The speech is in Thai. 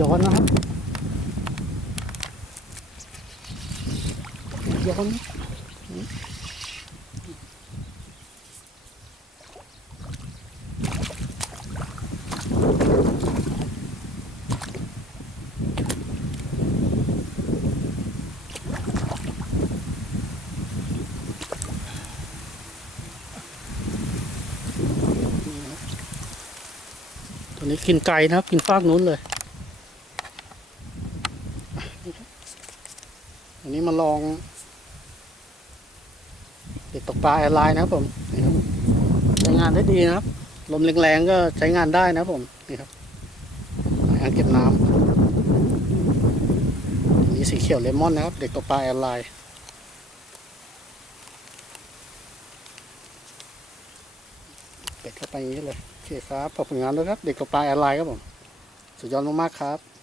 ย้อนนะครับย้อนตัวนี้กินไก่นะครับกินฟากนู้นเลยอันนี้มาลองเด็กตกปลาแอร์ไลน์นะครับผมนี่ครับใช้งานได้ดีนะครับลมแรงๆก็ใช้งานได้นะครับผมนี่ครับอ่างเก็บน้ำมีสีเขียวเลมอนนะครับเด็กตกปลาแอร์ไลน์เป็ดเข้าไปอย่างนี้เลยโอเคครับขอบคุณงานด้วยครับเด็กตกปลาแอร์ไลน์ครับผมสุดยอดมากๆครับ